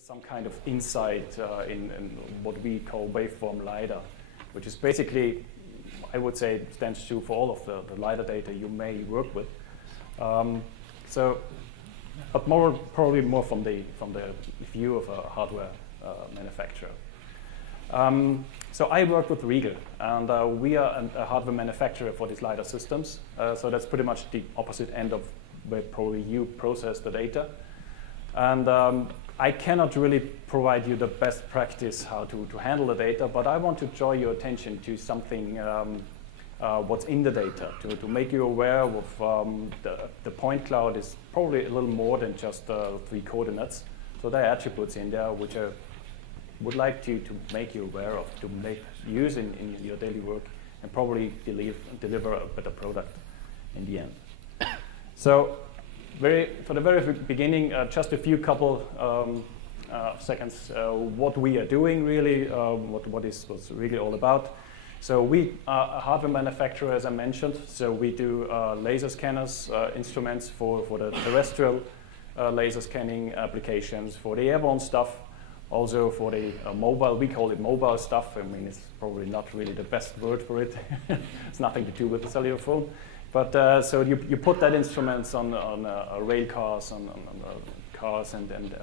some kind of insight in what we call waveform LiDAR, which is basically, I would say, stands true for all of the LiDAR data you may work with. But probably more from the view of a hardware manufacturer. So I work with Reader, and we are a hardware manufacturer for these LiDAR systems. So that's pretty much the opposite end of where probably you process the data. And I cannot really provide you the best practice how to handle the data, but I want to draw your attention to something what's in the data, to make you aware of the point cloud is probably a little more than just 3 coordinates. So there are attributes in there which I would like to make you aware of, to make use in your daily work, and probably deliver a better product in the end. So for the very beginning, just a few couple seconds, what we are doing really, what is what's really all about. So we are a hardware manufacturer, as I mentioned. So we do laser scanners, instruments for the terrestrial laser scanning applications, for the airborne stuff, also for the mobile. We call it mobile stuff. I mean, it's probably not really the best word for it. It's nothing to do with the cellular phone. But so you put that instruments on rail cars, on cars, and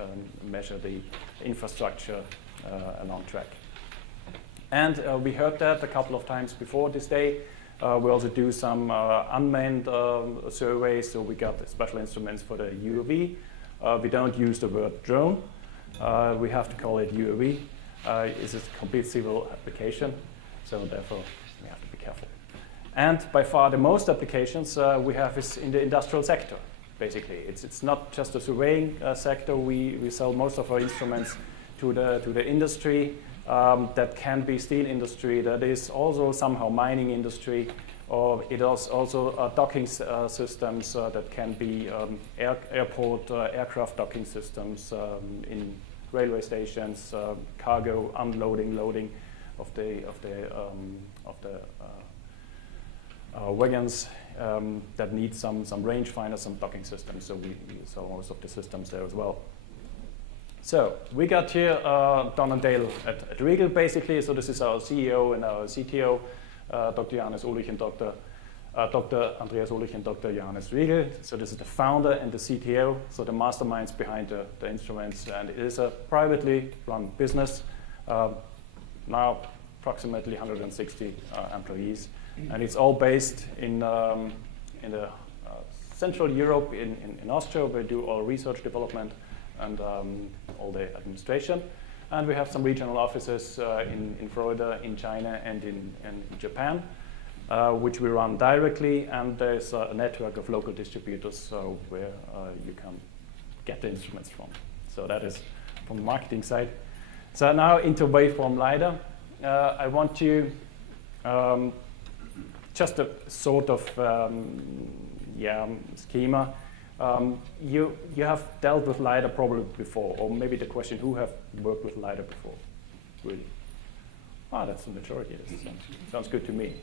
measure the infrastructure along track. And we heard that a couple of times before this day. We also do some unmanned surveys, so we got special instruments for the UAV. We don't use the word drone. We have to call it UAV. It's a complete civil application, so therefore we have to be careful. And by far the most applications we have is in the industrial sector, basically. It's not just a surveying sector. We sell most of our instruments to the industry. That can be steel industry, that is also somehow mining industry, or it is also docking systems that can be airport, aircraft docking systems in railway stations, cargo unloading, loading of the wagons that need some rangefinders, some docking systems. So we sell most of the systems there as well. So we got here Don and Dale at Regal, basically. So this is our CEO and our CTO, Dr. Johannes Uhlich and Dr. Andreas Uhlich and Dr. Johannes Riegel. So this is the founder and the CTO, so the masterminds behind the instruments. And it is a privately run business, now approximately 160 employees. And it's all based in the Central Europe, in Austria. We do all research development and all the administration. And we have some regional offices in Florida, in China, and in Japan, which we run directly. And there's a network of local distributors where you can get the instruments from. So that is from the marketing side. So now into waveform LiDAR. I want to just a sort of schema. You have dealt with LiDAR probably before, or maybe the question, who have worked with LiDAR before? Really? Ah, that's the majority. Sounds good to me.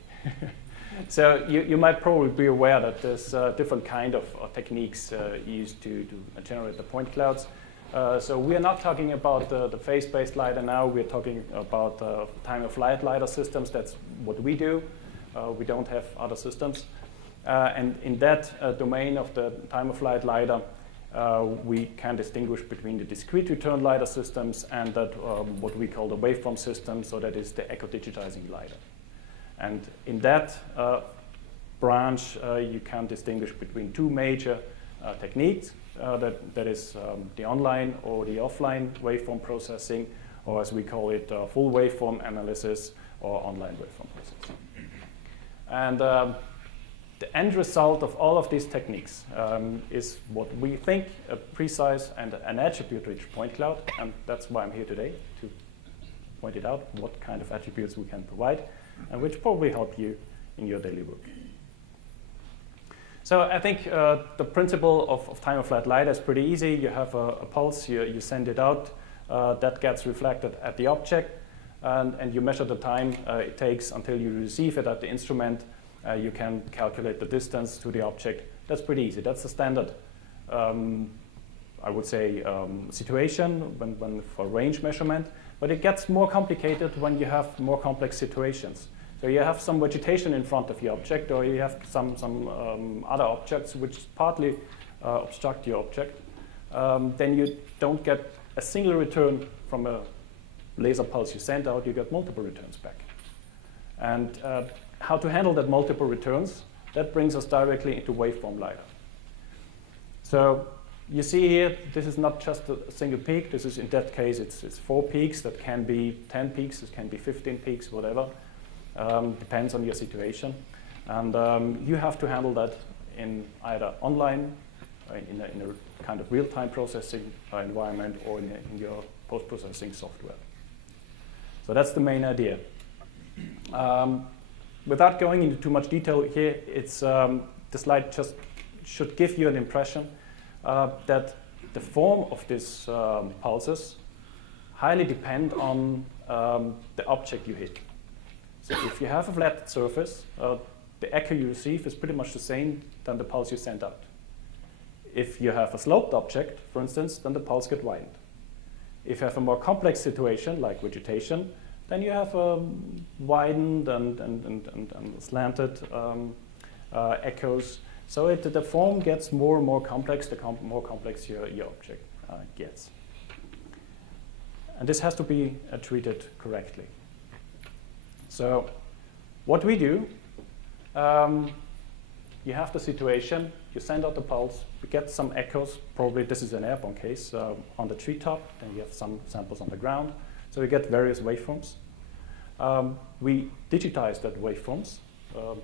So you might probably be aware that there's different kind of techniques used to generate the point clouds. So we are not talking about the phase-based LiDAR now. We're talking about time-of-flight LiDAR systems. That's what we do. We don't have other systems. And in that domain of the time-of-flight LiDAR, we can distinguish between the discrete return LiDAR systems and that what we call the waveform system, so that is the echo-digitizing LiDAR. And in that branch, you can distinguish between 2 major techniques, that is the online or the offline waveform processing, or as we call it, full waveform analysis or online waveform processing. And the end result of all of these techniques is what we think a precise and an attribute-rich point cloud, and that's why I'm here today, to point it out, what kind of attributes we can provide, and which probably help you in your daily work. So I think the principle of time-of-flight LiDAR is pretty easy. You have a pulse, you send it out, that gets reflected at the object, and you measure the time it takes until you receive it at the instrument. You can calculate the distance to the object. That's pretty easy. That's the standard I would say, situation when for range measurement, but it gets more complicated when you have more complex situations. So you have some vegetation in front of your object, or you have some other objects which partly obstruct your object. Then you don't get a single return from a laser pulse you send out, you get multiple returns back. And how to handle that multiple returns, that brings us directly into waveform LiDAR. So you see here, this is not just a single peak. This is, in that case, it's 4 peaks. That can be 10 peaks. It can be 15 peaks, whatever. Depends on your situation. And you have to handle that in either online, in a kind of real-time processing environment, or in your post-processing software. So that's the main idea. Without going into too much detail here, it's, the slide just should give you an impression that the form of these pulses highly depend on the object you hit. So if you have a flat surface, the echo you receive is pretty much the same than the pulse you send out. If you have a sloped object, for instance, then the pulse gets widened. If you have a more complex situation, like vegetation, then you have widened and slanted echoes. So the form gets more and more complex, the more complex your object gets. And this has to be treated correctly. So what we do, you have the situation, you send out the pulse, you get some echoes, probably this is an airborne case, on the treetop, then you have some samples on the ground. So you get various waveforms. We digitize that waveforms.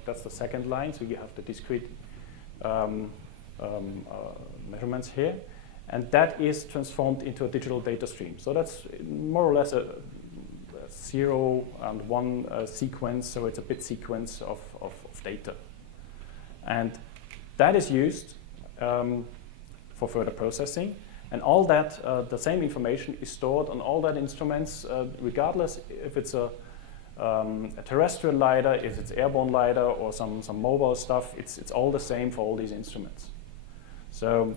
That's the second line, so you have the discrete measurements here. And that is transformed into a digital data stream. So that's more or less a 0 and 1 sequence, so it's a bit sequence of data. And that is used for further processing. And all that, the same information is stored on all that instruments, regardless if it's a terrestrial LiDAR, if it's airborne LiDAR, or some mobile stuff. It's all the same for all these instruments. So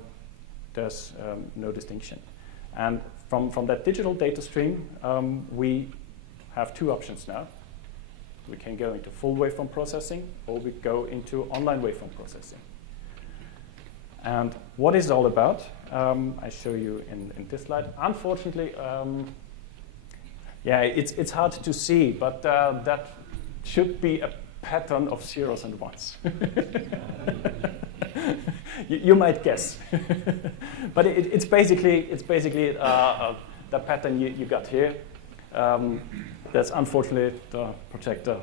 there's no distinction. And from that digital data stream, we have 2 options now. We can go into full waveform processing, or we go into online waveform processing. And what is it all about? I show you in this slide. Unfortunately, yeah, it's hard to see, but that should be a pattern of zeros and ones. you might guess, but it's basically the pattern you got here. That's unfortunately the projector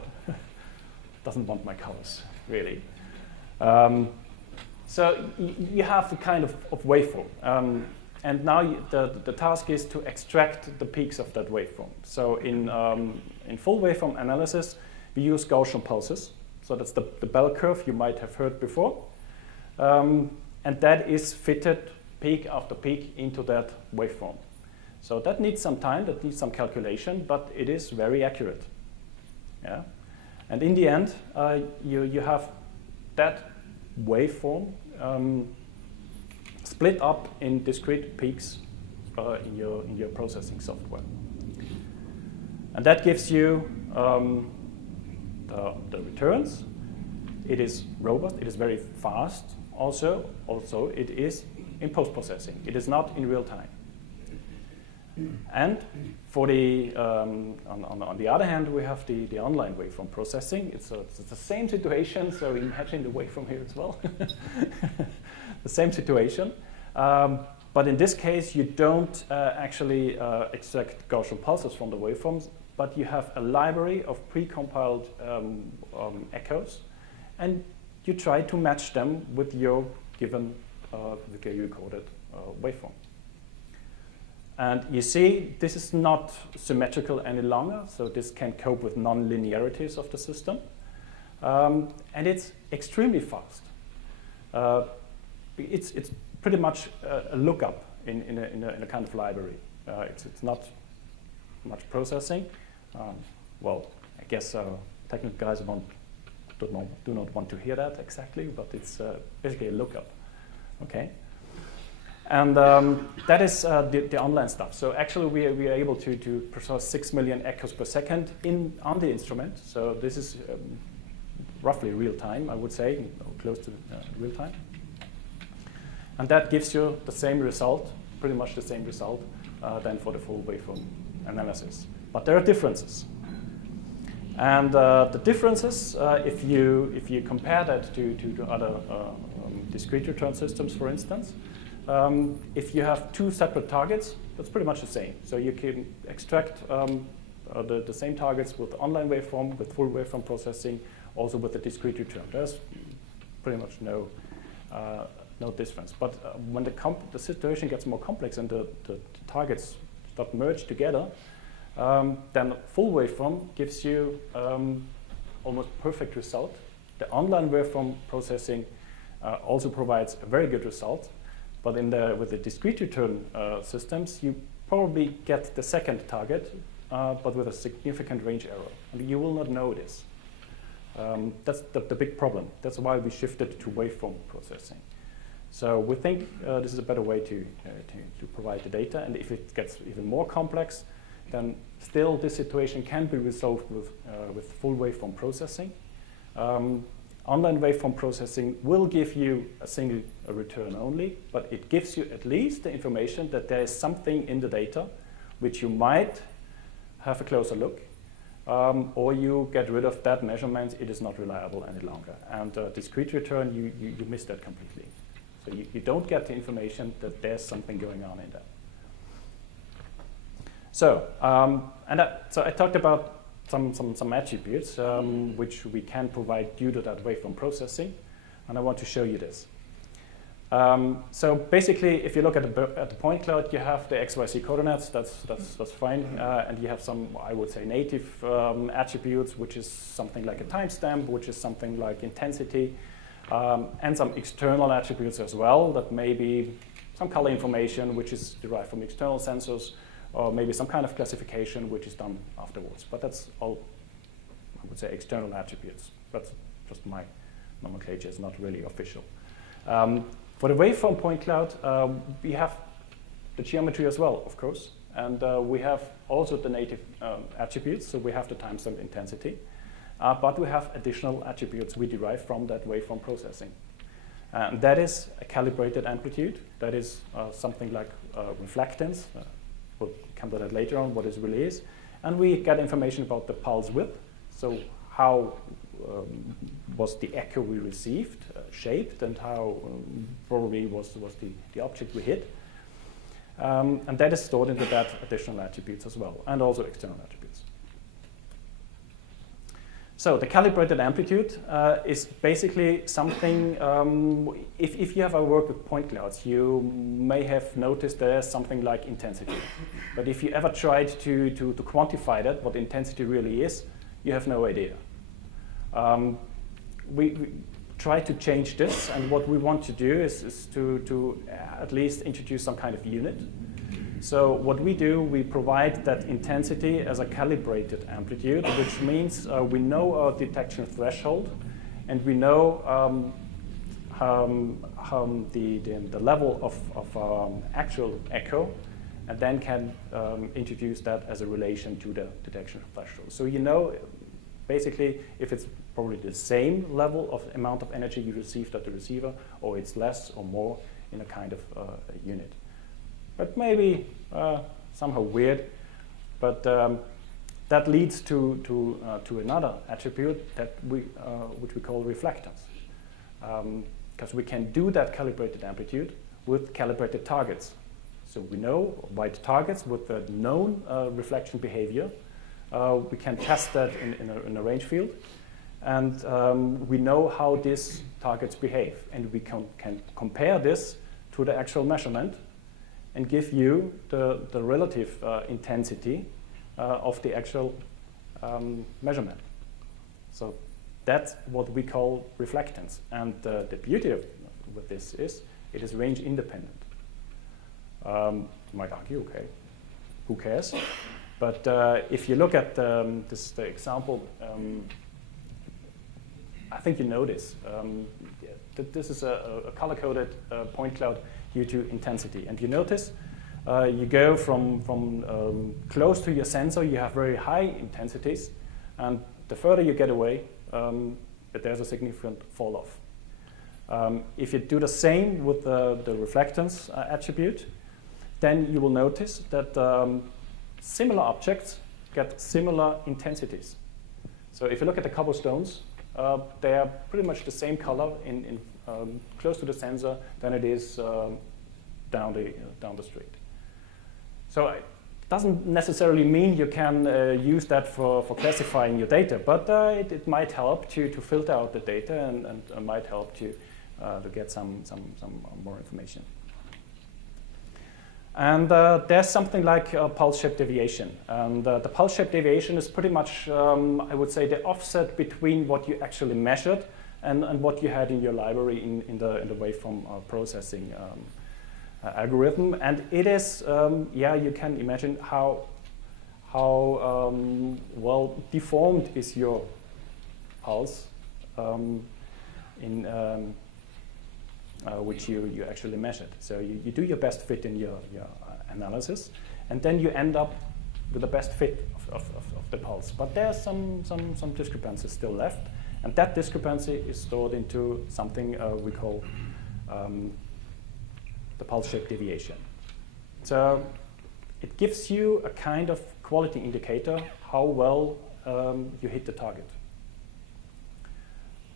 doesn't want my colors, really. So you have the kind of waveform. And now the task is to extract the peaks of that waveform. So in full waveform analysis, we use Gaussian pulses. So that's the bell curve you might have heard before. And that is fitted peak after peak into that waveform. So that needs some time, that needs some calculation, but it is very accurate. Yeah? And in the end, you have that waveform split up in discrete peaks in your processing software. And that gives you the returns. It is robust, it is very fast also it is in post-processing. It is not in real time. And for the, on the other hand, we have the online waveform processing. It's the same situation, so imagine the waveform here as well. The same situation. But in this case, you don't actually extract Gaussian pulses from the waveforms, but you have a library of pre-compiled echoes, and you try to match them with your given recorded waveform. And you see, this is not symmetrical any longer, so this can cope with non-linearities of the system. And it's extremely fast. It's pretty much a lookup in a kind of library. It's not much processing. Well, I guess technical guys do not want to hear that exactly, but it's basically a lookup. Okay. And that is the online stuff. So actually, we are able to process 6 million echoes per second on the instrument. So this is roughly real time, I would say, or close to real time. And that gives you the same result, pretty much the same result, than for the full waveform analysis. But there are differences. And the differences, if you compare that to other discrete return systems, for instance, if you have two separate targets, that's pretty much the same. So you can extract the same targets with online waveform, with full waveform processing, also with the discrete return. There's pretty much no difference. But when the situation gets more complex and the targets start merged together, then full waveform gives you almost perfect result. The online waveform processing also provides a very good result. But with the discrete return systems, you probably get the second target, but with a significant range error. And you will not know this. That's the big problem. That's why we shifted to waveform processing. So we think this is a better way to provide the data. And if it gets even more complex, then still this situation can be resolved with full waveform processing. Online waveform processing will give you a single return only, but it gives you at least the information that there is something in the data which you might have a closer look, or you get rid of that measurement. It is not reliable any longer. And discrete return, you miss that completely. So you don't get the information that there's something going on in that. So, so I talked about some attributes which we can provide due to that waveform processing, and I want to show you this. So basically, if you look at the point cloud, you have the XYZ coordinates. That's fine, and you have some, I would say, native attributes, which is something like a timestamp, which is something like intensity, and some external attributes as well. That may be some color information, which is derived from external sensors, or maybe some kind of classification, which is done afterwards. But that's all, I would say, external attributes. That's just my nomenclature. It's not really official. For the waveform point cloud, we have the geometry as well, of course. And we have also the native attributes. So we have the timestamp intensity. But we have additional attributes we derive from that waveform processing. And that is a calibrated amplitude. That is something like reflectance. We'll come to that later on, what it really is. And we get information about the pulse width. So how was the echo we received shaped, and how probably was the object we hit. And that is stored into that additional attributes as well, and also external attributes. So the calibrated amplitude is basically something, if you have a work with point clouds, you may have noticed there's something like intensity. But if you ever tried to quantify that, what intensity really is, you have no idea. We try to change this, and what we want to do is to at least introduce some kind of unit. So what we do, we provide that intensity as a calibrated amplitude, which means we know our detection threshold, and we know the level of actual echo, and then can introduce that as a relation to the detection threshold. So you know, basically, if it's probably the same level of amount of energy you received at the receiver, or it's less or more in a kind of unit. But maybe somehow weird, but that leads to another attribute that which we call reflectance, because we can do that calibrated amplitude with calibrated targets. So we know white targets with the known reflection behavior. We can test that in a range field, and we know how these targets behave, and we can compare this to the actual measurement and give you the relative intensity of the actual measurement. So that's what we call reflectance. And the beauty with this is it is range independent. You might argue, okay, who cares? But if you look at the example, I think you know this. This is a color-coded point cloud due to intensity. And you notice you go from close to your sensor, you have very high intensities, and the further you get away, there's a significant fall off. If you do the same with the reflectance attribute, then you will notice that similar objects get similar intensities. So if you look at the cobblestones, they are pretty much the same color in close to the sensor than it is down the street. So it doesn't necessarily mean you can use that for classifying your data, but it might help to filter out the data and might help to get some more information. And there's something like pulse shape deviation. And the pulse shape deviation is pretty much, I would say, the offset between what you actually measured and what you had in your library in the waveform processing algorithm. And it is, yeah, you can imagine how well deformed is your pulse which you actually measured. So you do your best fit in your analysis, and then you end up with the best fit of the pulse. But there's some discrepancies still left, and that discrepancy is stored into something we call the pulse shape deviation. So it gives you a kind of quality indicator how well you hit the target.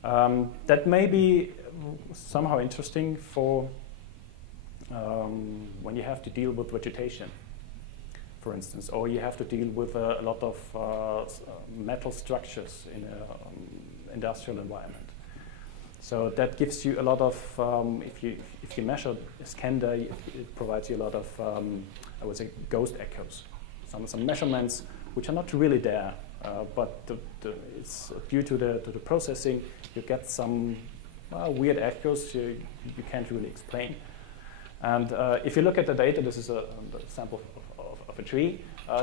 That may be somehow interesting for when you have to deal with vegetation, for instance, or you have to deal with a lot of metal structures in an industrial environment. So that gives you a lot of, if you measure Skanda, it provides you a lot of, I would say, ghost echoes. Some measurements which are not really there, but it's due to the processing, you get some weird echoes you can't really explain. And if you look at the data, this is a sample of a tree,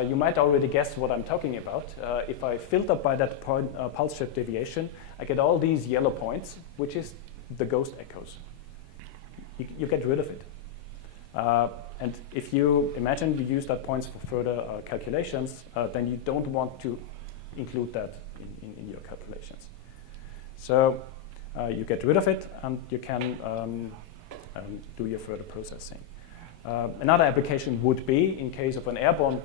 you might already guess what I'm talking about. If I filter by that pulse shape deviation, I get all these yellow points, which is the ghost echoes. You get rid of it. And if you imagine you use that points for further calculations, then you don't want to include that in your calculations. So you get rid of it, and you can do your further processing. Another application would be, in case of an airborne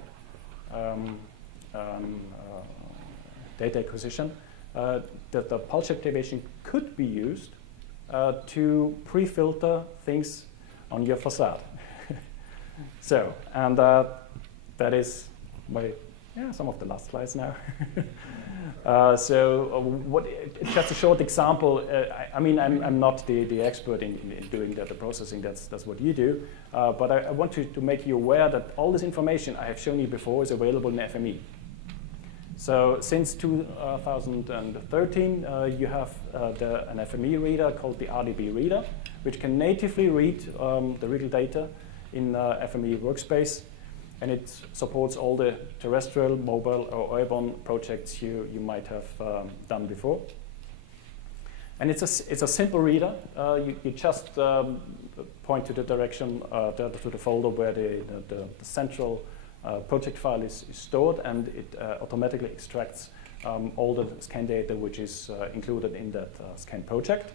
data acquisition, that the pulse shape deviation could be used to pre-filter things on your facade. So, and that is some of the last slides now. Just a short example. I mean, I'm not the expert in doing the processing. That's what you do. But I want to make you aware that all this information I have shown you before is available in FME. So since 2013, you have an FME reader called the RDB Reader, which can natively read the real data in FME workspace. And it supports all the terrestrial, mobile, or airborne projects you might have done before. And it's a simple reader. You just point to the direction, to the folder where the central project file is stored, and it automatically extracts all the scan data which is included in that scan project.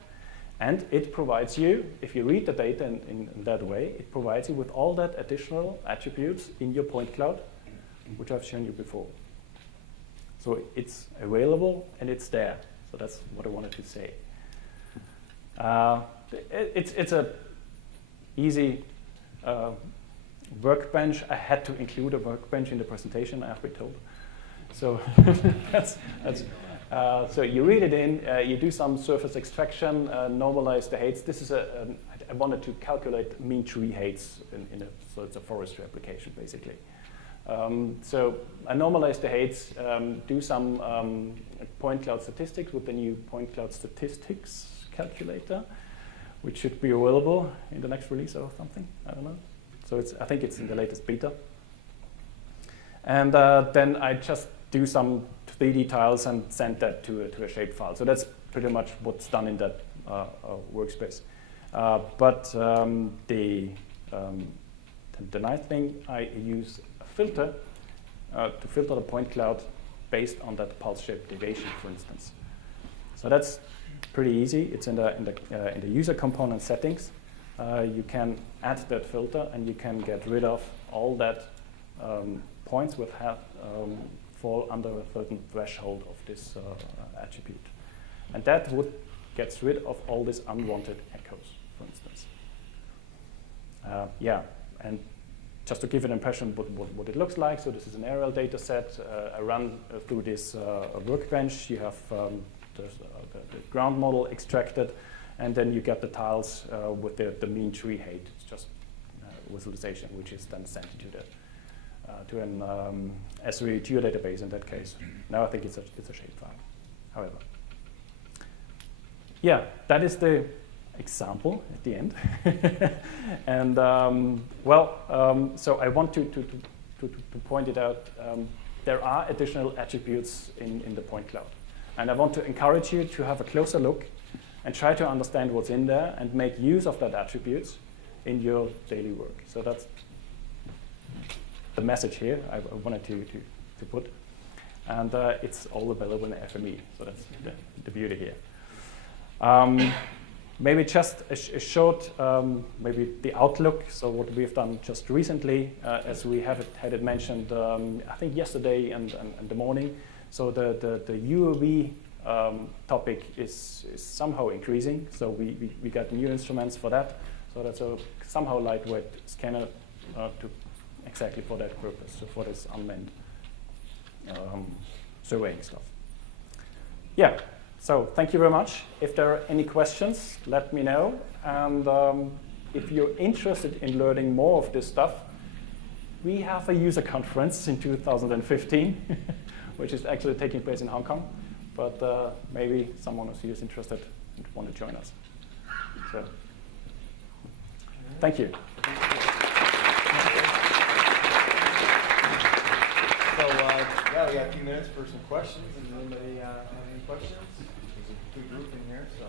And it provides you, if you read the data in that way, it provides you with all that additional attributes in your point cloud, which I've shown you before. So it's available and it's there. So that's what I wanted to say. It's a easy workbench. I had to include a workbench in the presentation, I have been told. So so you read it in, you do some surface extraction, normalize the heights. This is I wanted to calculate mean tree heights so it's a forestry application basically. So I normalize the heights, do some point cloud statistics with the new point cloud statistics calculator, which should be available in the next release or something. I don't know. So I think it's in the latest beta. And then I just do some 3D tiles and send that to a shapefile. So that's pretty much what's done in that workspace. But the the nice thing, I use a filter to filter the point cloud based on that pulse shape deviation, for instance. So that's pretty easy. It's in the user component settings. You can add that filter, and you can get rid of all that points which fall under a certain threshold of this attribute. And that gets rid of all these unwanted echoes, for instance. Yeah, and just to give an impression what it looks like, so this is an aerial data set. I run through this workbench. You have the ground model extracted, and then you get the tiles with the mean tree height. It's just visualization, which is then sent to an SVG database in that case. Now I think it's a shapefile, however. Yeah, that is the example at the end. And so I want to point it out. There are additional attributes in the point cloud. And I want to encourage you to have a closer look and try to understand what's in there and make use of that attributes in your daily work. So that's the message here I wanted to put. And it's all available in FME. So that's the beauty here. Maybe just a short, maybe the outlook. So what we've done just recently, as we had it mentioned, I think yesterday and the morning. So the UAV topic is somehow increasing. So we got new instruments for that. So that's a somehow lightweight scanner exactly for that purpose, so for this unmanned surveying stuff. Yeah. So thank you very much. If there are any questions, let me know. And if you're interested in learning more of this stuff, we have a user conference in 2015, which is actually taking place in Hong Kong. But maybe someone of you is interested and want to join us. So thank you. So yeah, we got a few minutes for some questions. Does anybody have any questions? There's a good group in here, so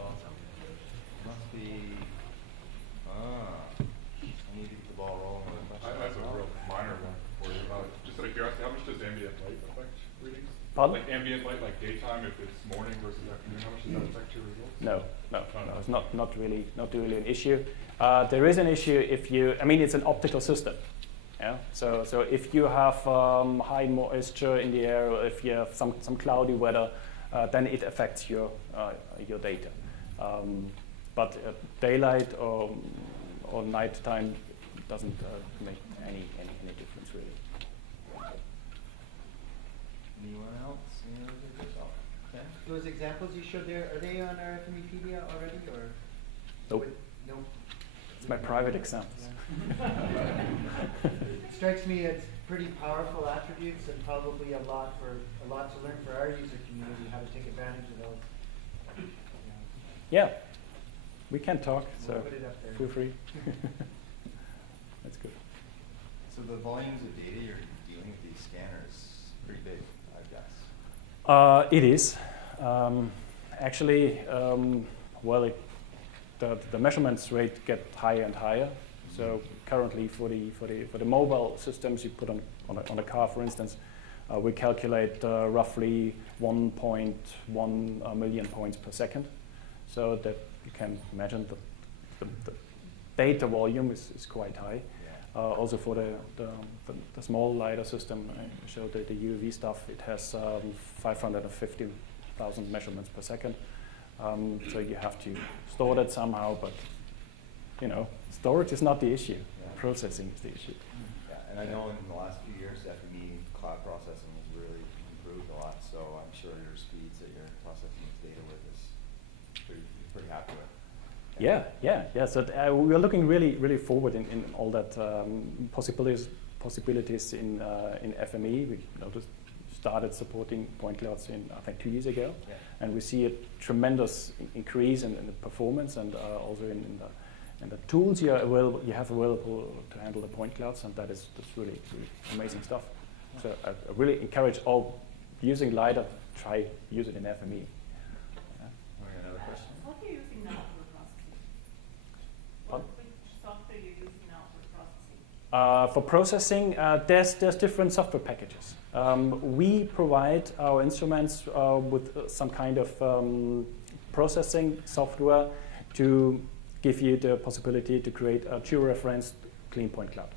must be. I need to get the ball rolling with the questions. I have a real minor one for you. Just out of curiosity, how much does ambient light affect readings? Pardon? Like ambient light, like daytime, if it's morning versus afternoon, how much does that affect your results? No, it's not really an issue. There is an issue if you. I mean, it's an optical system. Yeah. So if you have high moisture in the air, or if you have some cloudy weather, then it affects your data. But daylight or nighttime doesn't make any difference really. Anyone else? Okay. Those examples you showed there, are they on our FMEpedia already, or? Nope. No. It's my private examples. Yeah. It strikes me as pretty powerful attributes and probably a lot to learn for our user community, how to take advantage of those. Yeah, we can talk, We'll so put it up there. feel free. That's good. So the volumes of data you're dealing with these scanners pretty big, I guess. It is. Actually, the measurements rate get higher and higher. So currently, for the mobile systems you put on a car, for instance, we calculate roughly 1.1 million points per second. So that you can imagine the data volume is quite high. Yeah. Also for the small LiDAR system, I showed the UAV stuff. It has 550,000 measurements per second. So you have to store that somehow, but storage is not the issue. Yeah. Processing is the issue. Yeah, and I know in the last few years, FME cloud processing has really improved a lot. So I'm sure your speeds that you're processing this data with is pretty happy with. Yeah. So we are looking really forward in all that possibilities in FME. We just started supporting point clouds I think 2 years ago, yeah. And we see a tremendous increase in the performance and also in the tools you have available to handle the point clouds, and that's really amazing stuff. Yeah. So I really encourage all using LiDAR, try use it in FME. Another question? What are you using now for processing? Which software are you using now for For processing, there's different software packages. We provide our instruments with some kind of processing software to give you the possibility to create a georeferenced clean point cloud.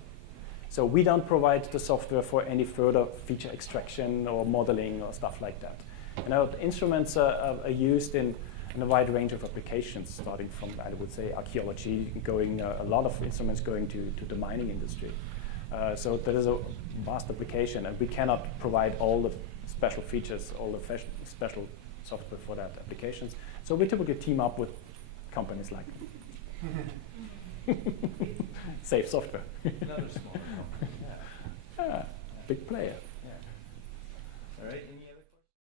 So we don't provide the software for any further feature extraction or modeling or stuff like that. You know, the instruments are used in a wide range of applications, starting from, I would say, archaeology, going a lot of instruments going to the mining industry. So there is a vast application, and we cannot provide all the special features, all the special software for that applications. So we typically team up with companies like Safe Software. Another smaller company. Yeah. Big player. Yeah. All right.